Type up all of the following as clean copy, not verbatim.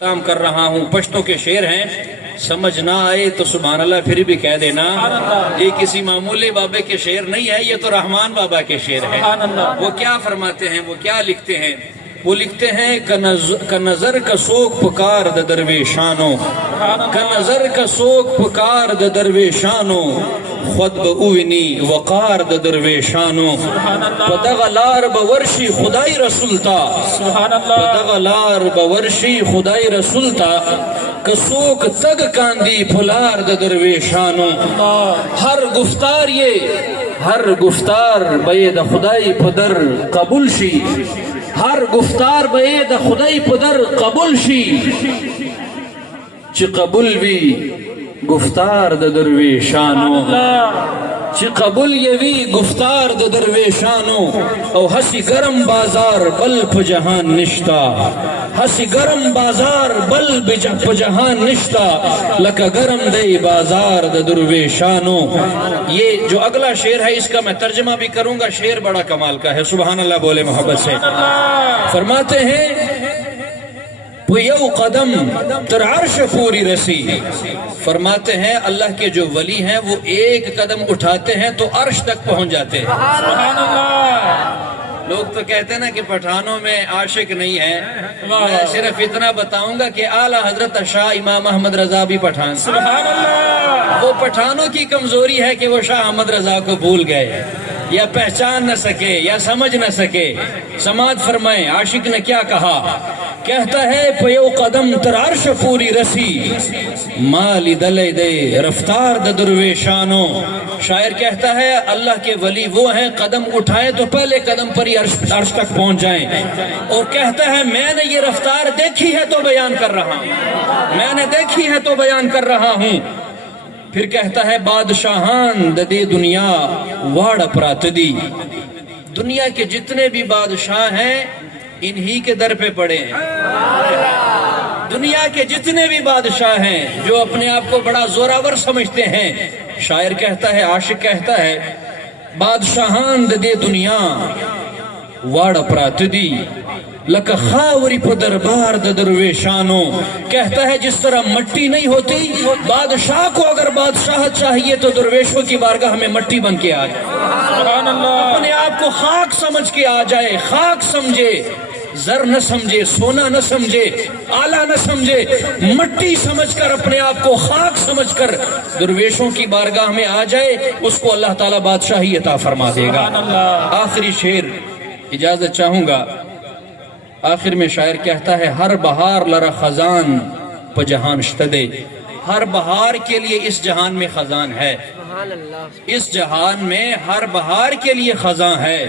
काम कर रहा हूँ। पश्तो के शेर हैं, समझ ना आए तो सुभान अल्लाह फिर भी कह देना। ये किसी मामूली बाबे के शेर नहीं है, ये तो रहमान बाबा के शेर है। वो क्या फरमाते हैं, वो क्या लिखते हैं? वो लिखते हैं का नजर का सोख पुकार द दरवेशानो, का नजर का सोख पुकार द दरवेशानो, खुद बउनी वकार द दरवेशानो, पदगलार बवर्शी खुदाई रसूलता, पदगलार बवर्शी खुदाई रसूलता, कसोक तग कांदी फुलार द दरवेशानो। हर गुफ्तार बे द खुदाई पदर कबूल शी, हर गुफ्तार बे द खुदाई पदर कबूल शी, च कबूल भी गुफ्तार द दरवेशानो, च कबूल ये भी गुफ्तार द दरवेशानो। ओ हसी गरम बाजार बल जहान निश्ता, हसी गरम बाजार बल जहान निश्ता, लका गरम दे बाजार द दरवेशानो। ये जो अगला शेर है इसका मैं तर्जमा भी करूंगा, शेर बड़ा कमाल का है। सुभान अल्लाह बोले मोहब्बत से। फरमाते हैं पुयौ कदम तर अर्श पूरी रसी, फरमाते हैं अल्लाह के जो वली हैं वो एक कदम उठाते हैं तो अर्श तक पहुंच जाते हैं। लोग तो कहते हैं ना कि पठानों में आशिक नहीं है, मैं सिर्फ इतना बताऊंगा कि आला हजरत शाह इमाम अहमद रजा भी पठान। वो पठानों की कमजोरी है कि वो शाह अहमद रजा को भूल गए, या पहचान न सके, या समझ न सके। समाज फरमाए आशिक ने क्या कहा, कहता है पयो कदम तरारश पूरी रसी, माली दले दे रफ्तार द दुर्वेशानो। शायर कहता है अल्लाह के वली वो हैं कदम उठाए तो पहले कदम पर ही अर्श तक पहुंच जाएं। और कहता है मैंने ये रफ्तार देखी है तो बयान कर रहा हूं, मैंने देखी है तो बयान कर रहा हूं। फिर कहता है बादशाहान दे दुनिया वाड़ अपराधी, दुनिया के जितने भी बादशाह हैं इन्हीं के दर पे पड़े हैं। दुनिया के जितने भी बादशाह हैं जो अपने आप को बड़ा जोरावर समझते हैं, शायर कहता है, आशिक कहता है बादशाहान दे दुनिया वाड़ अपराधी, लक खावरी पर दरबार द दरवेशानो। कहता है जिस तरह मट्टी नहीं होती, बादशाह को अगर बादशाह चाहिए तो दरवेशों की बारगाह में मट्टी बन के आ जाए, अपने आप को खाक समझ के आ जाए। खाक समझे, जर न समझे, सोना न समझे, आला न समझे, मट्टी समझकर अपने आप को खाक समझकर दरवेशों की बारगाह में आ जाए, उसको अल्लाह ताला बादशाही अता फरमा देगा। आखिरी शेर इजाजत चाहूंगा। आखिर में शायर कहता है हर बहार लरा खजान प जहान शतदे, हर बहार के लिए इस जहान में खजान है, इस जहान में हर बहार के लिए खजान है।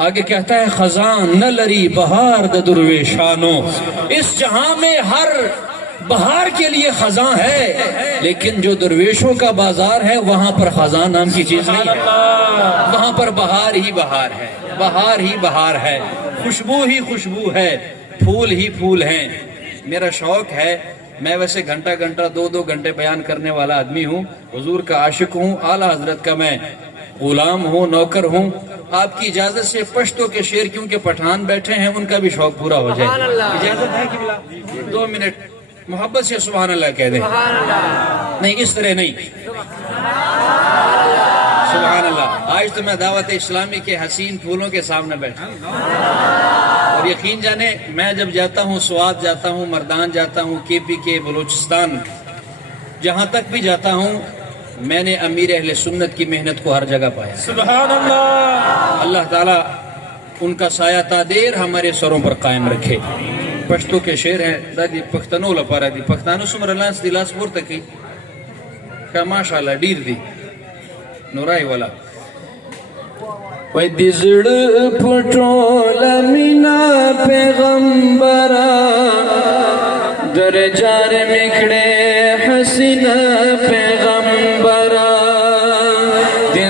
आगे कहता है खजान न लरी बहार द दुर्वेशानो, इस जहां में हर बहार के लिए खजान है, लेकिन जो दरवेशों का बाजार है वहां पर खजान नाम की चीज नहीं है, वहां पर बहार ही बहार है, बहार ही बहार है, खुशबू ही खुशबू है, फूल ही फूल हैं। मेरा शौक है, मैं वैसे घंटा घंटा 2-2 घंटे बयान करने वाला आदमी हूँ, हुजूर का आशिक हूँ, आला हजरत का मैं गुलाम हूँ, नौकर हूँ। आपकी इजाजत से पश्तो के शेर, क्योंकि पठान बैठे हैं उनका भी शौक पूरा हो जाए, इजाजत है कि 2 मिनट मोहब्बत से सुभान अल्लाह कह दें। नहीं इस तरह नहीं, सुभान अल्लाह। आज तो मैं दावत इस्लामी के हसीन फूलों के सामने बैठा और यकीन जाने मैं जब जाता हूँ, स्वात जाता हूँ, मर्दान जाता हूँ, KPK बलूचिस्तान, जहाँ तक भी जाता हूँ, मैंने अमीर अहले सुन्नत की मेहनत को हर जगह पाया। सुभान अल्लाह। अल्लाह ताला उनका साया तादेर हमारे सरों पर कायम रखे। पश्तो के शेर हैं दादी पख्तनो लपारा दी पख्तानो सुमरलांस दिलास पुर तकी का माशाल्लाह डीर दी नूराई वाला वैदी ज़िड़ फुटोल मीना पैगंबरा, दरजार मिखड़े हसीना पैगंबरा,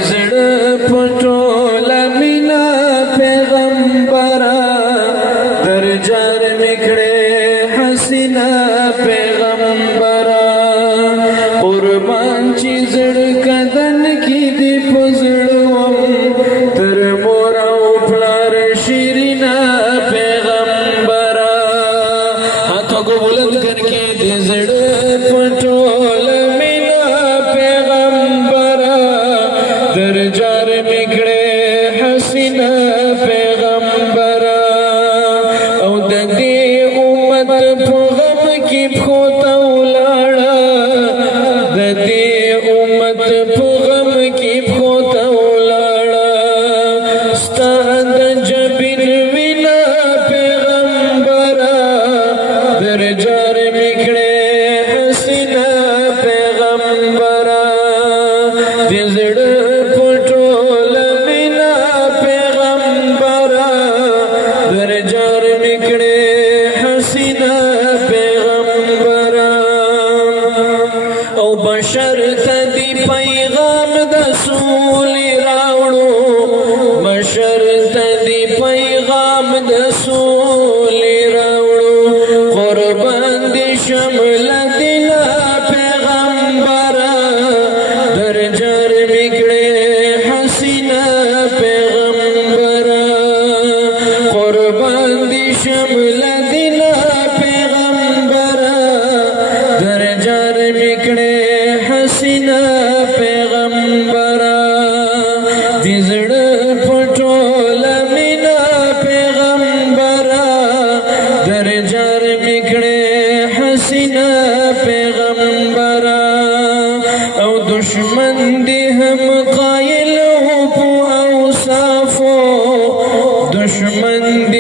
ज़िड़ फुटोल मीना पैगंबरा, दरजार मिखड़े हसीना पैगंबरा, कुर्बान चीज़ड़ कदन की दी पुज़ड़वम, तर मोरा उफलार शीरीना पैगंबरा। हाथों को बुलंद ذکر کی دزڑ پٹول مینا پیغمبرا در جار مکڑے حسینہ پیغمبرا او ددی امت پغم کی پھوتا اولاڑا ددی امت پغم کی پھوتا اولاڑا ستاد جبن وینا پیغمبرا در جار مکڑے حسینہ پیغمبرا دزڑ پٹول مینا پیغمبرا در جار مکڑے حسینہ پیغمبرا او بشر تدی پیغام دسول راوڑو بشر تدی پیغام دسول راوڑو قربان دی شمل دلا پیغمبرا در جار مکڑے حسینہ پیغمبرا قربان دی شمل دلا پیغمبرا در جار مکڑے حسینہ پیغمبرا دزڑ پٹول مینا پیغمبرا در جار مکڑے حسینہ پیغمبرا او دشمن دی ہم قائل ہو پو اوصافو دشمن دی